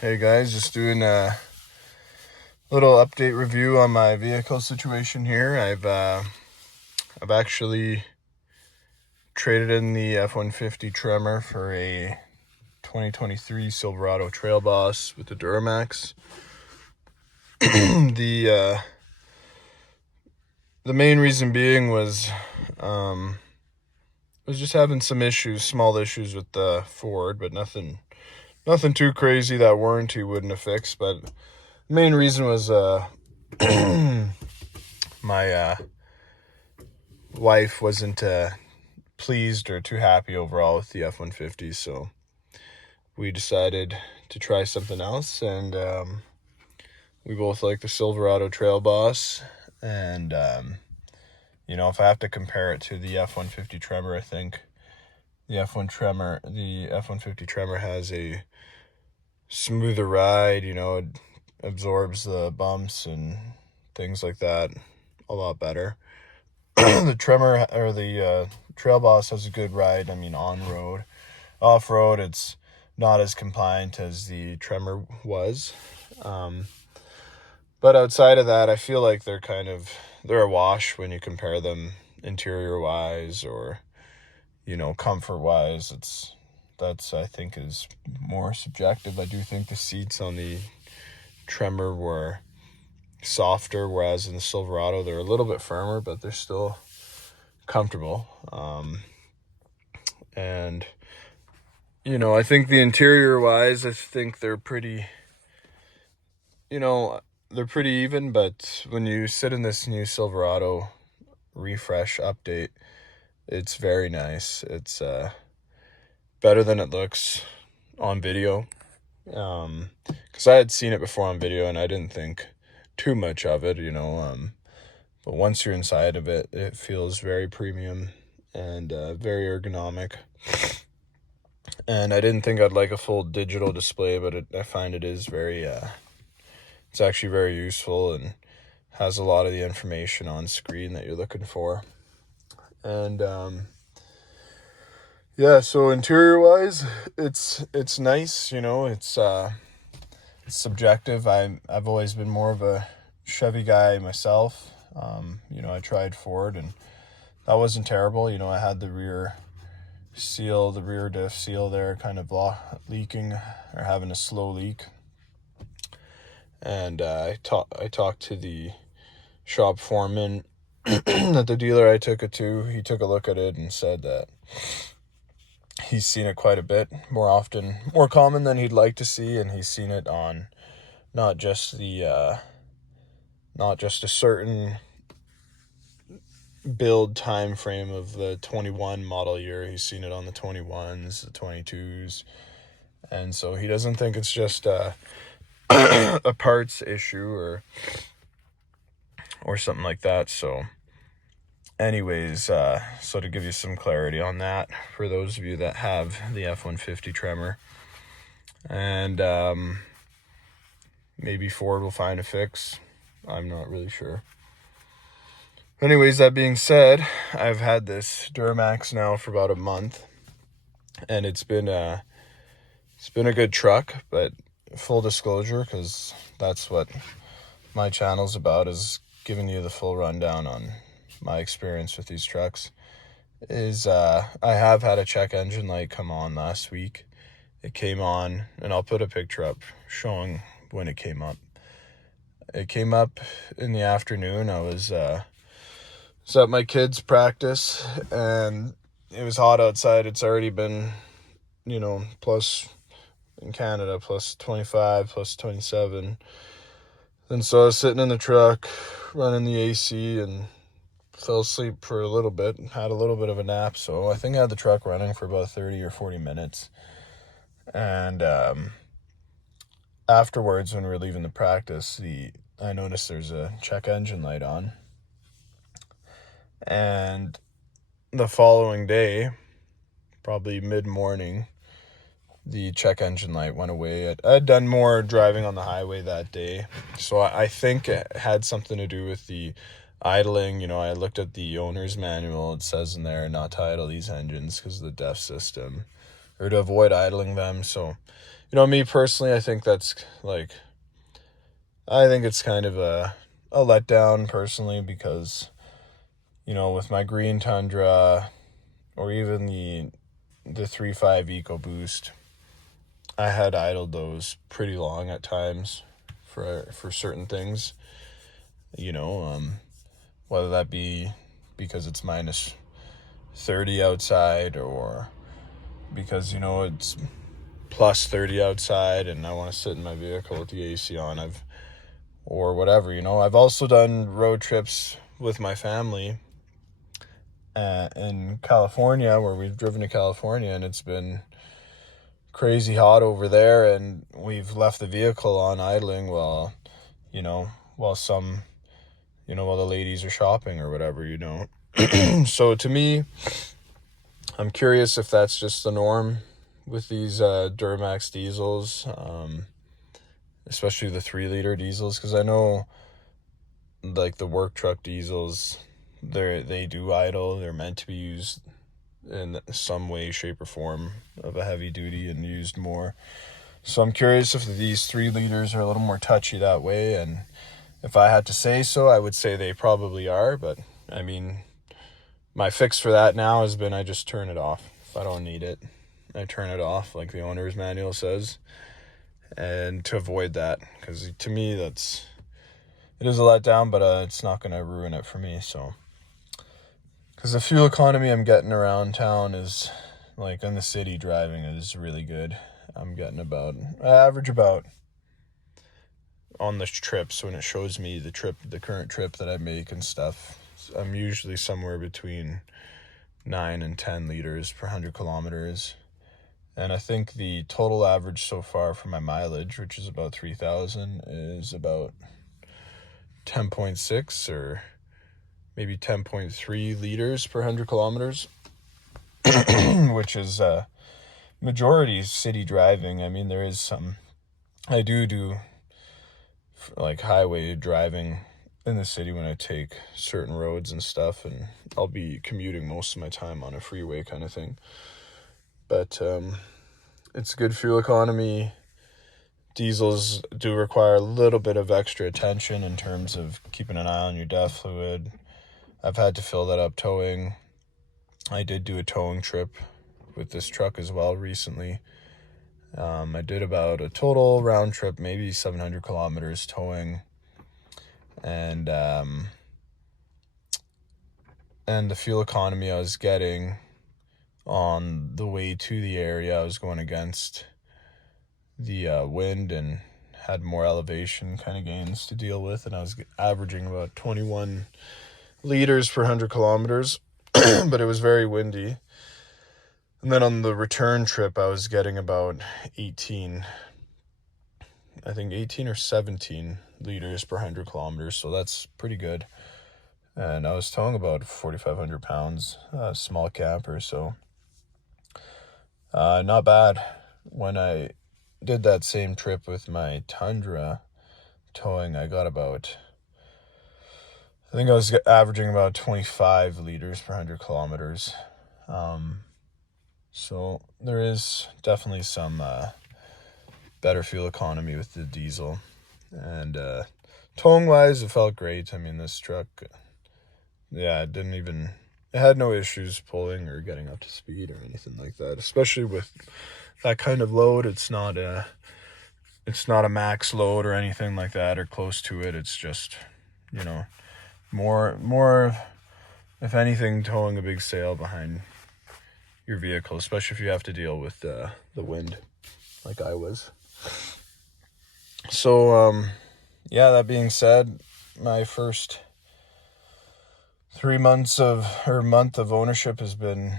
Hey guys, just doing a little update review on my vehicle situation here. I've actually traded in the F-150 Tremor for a 2023 Silverado Trail Boss with the DURAMAX. The main reason being was just having some issues, small issues with the Ford, but nothing too crazy that warranty wouldn't have fixed. But the main reason was my wife wasn't pleased or too happy overall with the F-150, so we decided to try something else, and we both like the Silverado Trail Boss. And if I have to compare it to the F-150 Tremor, I think the F-150 Tremor has a smoother ride. It absorbs the bumps and things like that a lot better. The Tremor, or the Trail Boss, has a good ride. On road. Off road, it's not as compliant as the Tremor was. But outside of that, I feel like they're a wash when you compare them interior wise or comfort wise. That's I think is more subjective. I do think the seats on the Tremor were softer, whereas in the Silverado they're a little bit firmer, but they're still comfortable. And I think the interior wise, I think they're pretty even, but when you sit in this new Silverado refresh update, it's very nice. It's better than it looks on video, because I had seen it before on video and I didn't think too much of it, but once you're inside of it, it feels very premium and very ergonomic. And I didn't think I'd like a full digital display, but I find it is very it's actually very useful and has a lot of the information on screen that you're looking for. And so interior wise, it's nice. It's subjective. I've always been more of a Chevy guy myself. I tried Ford and that wasn't terrible. I had the rear diff seal there kind of leaking or having a slow leak. And I talked to the shop foreman at the dealer I took it to. He took a look at it and said that he's seen it quite a bit, more common than he'd like to see, and he's seen it on not just a certain build time frame of the 21 model year. He's seen it on the 21s, the 22s, and so he doesn't think it's just a parts issue or something like that. So anyways, so to give you some clarity on that for those of you that have the F-150 Tremor, and maybe Ford will find a fix. I'm not really sure. Anyways, that being said, I've had this DURAMAX now for about a month, and it's been a good truck. But full disclosure, because that's what my channel's about, is giving you the full rundown on my experience with these trucks, is I have had a check engine light come on last week. It came on, and I'll put a picture up showing when it came up. It came up in the afternoon. I was at my kids' practice, and it was hot outside. It's already been, plus in Canada, plus 25, plus 27. And so I was sitting in the truck, running the AC, and fell asleep for a little bit, had a little bit of a nap. So I think I had the truck running for about 30 or 40 minutes. And afterwards, when we were leaving the practice, I noticed there's a check engine light on. And the following day, probably mid-morning, the check engine light went away. I'd done more driving on the highway that day, so I think it had something to do with the idling. I looked at the owner's manual. It says in there not to idle these engines because of the DEF system. or to avoid idling them. So, me personally, I think that's I think it's kind of a letdown personally, because, with my green Tundra, or even the 3.5 EcoBoost, I had idled those pretty long at times for certain things, whether that be because it's minus 30 outside, or because, it's plus 30 outside and I want to sit in my vehicle with the AC on, or whatever, I've also done road trips with my family in California, where we've driven to California, and it's been crazy hot over there, and we've left the vehicle on idling while the ladies are shopping or whatever, So to me, I'm curious if that's just the norm with these DURAMAX diesels, especially the 3-liter diesels, because I know like the work truck diesels, they do idle. They're meant to be used in some way, shape, or form of a heavy duty and used more. So I'm curious if these 3 liters are a little more touchy that way, and if I had to say so, I would say they probably are. But I mean, my fix for that now has been I just turn it off. If I don't need it, I turn it off, like the owner's manual says, and to avoid that, because to me it is a letdown, but it's not going to ruin it for me. So, because the fuel economy I'm getting around town is, like, in the city driving, is really good. I'm getting average about on the trips, when it shows me the current trip that I make and stuff, I'm usually somewhere between 9 and 10 liters per 100 kilometers. And I think the total average so far for my mileage, which is about 3,000, is about 10.6 or maybe 10.3 liters per 100 kilometers, which is majority city driving. I mean, there is some, I do like highway driving in the city when I take certain roads and stuff, and I'll be commuting most of my time on a freeway kind of thing. But it's good fuel economy. Diesels do require a little bit of extra attention in terms of keeping an eye on your DEF fluid. I've had to fill that up towing. I did do a towing trip with this truck as well recently. I did about a total round trip, maybe 700 kilometers towing. And the fuel economy I was getting on the way to the area, I was going against the wind and had more elevation kind of gains to deal with, and I was averaging about 21 liters per 100 kilometers, but it was very windy. And then on the return trip, I was getting about 18 or 17 liters per 100 kilometers, so that's pretty good. And I was towing about 4,500 pounds, small camper, so not bad. When I did that same trip with my Tundra towing, I got I think I was averaging about 25 liters per 100 kilometers. So there is definitely some better fuel economy with the diesel. And towing wise, it felt great. I mean, this truck, it had no issues pulling or getting up to speed or anything like that, especially with that kind of load. It's not a max load or anything like that or close to it. It's just, more, if anything, towing a big sail behind your vehicle, especially if you have to deal with the wind like I was. So, that being said, my first month of ownership has been,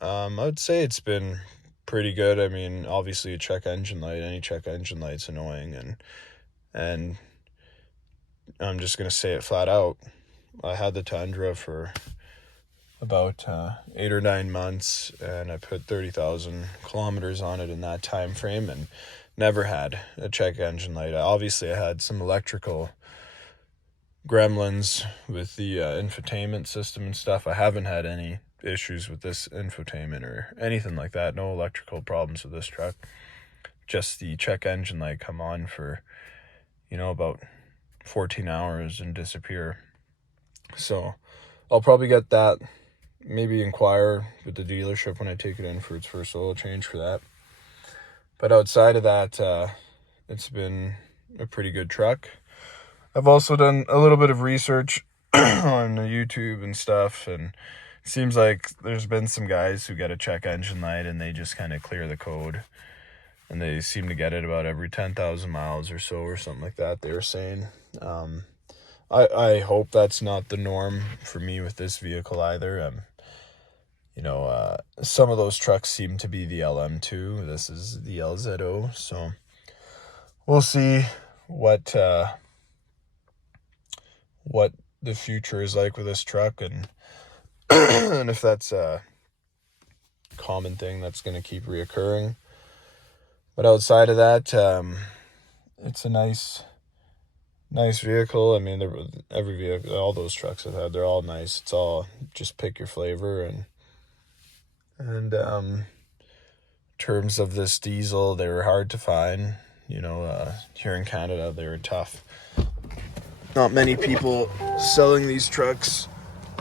I would say it's been pretty good. I mean, obviously any check engine light's annoying, and I'm just going to say it flat out. I had the Tundra for about 8 or 9 months, and I put 30,000 kilometers on it in that time frame, and never had a check engine light. Obviously, I had some electrical gremlins with the infotainment system and stuff. I haven't had any issues with this infotainment or anything like that. No electrical problems with this truck. Just the check engine light come on for, about 14 hours and disappear. So I'll probably get that, maybe inquire with the dealership when I take it in for its first oil change for that. But outside of that, it's been a pretty good truck. I've also done a little bit of research on YouTube and stuff, and it seems like there's been some guys who get a check engine light and they just kind of clear the code, and they seem to get it about every 10,000 miles or so, or something like that, they were saying. I hope that's not the norm for me with this vehicle either. Some of those trucks seem to be the LM2. This is the LZ0, so we'll see what the future is like with this truck, and and if that's a common thing that's going to keep reoccurring. But outside of that, it's a nice vehicle. I mean, every vehicle, all those trucks I've had, they're all nice. It's all just pick your flavor. And in terms of this diesel, they were hard to find. Here in Canada, they were tough. Not many people selling these trucks,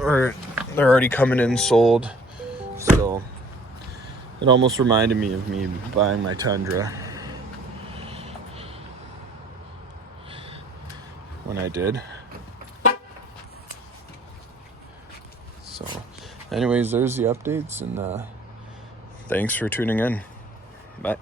or they're already coming in sold. So it almost reminded me of me buying my Tundra when I did. So anyways, there's the updates, and thanks for tuning in. Bye.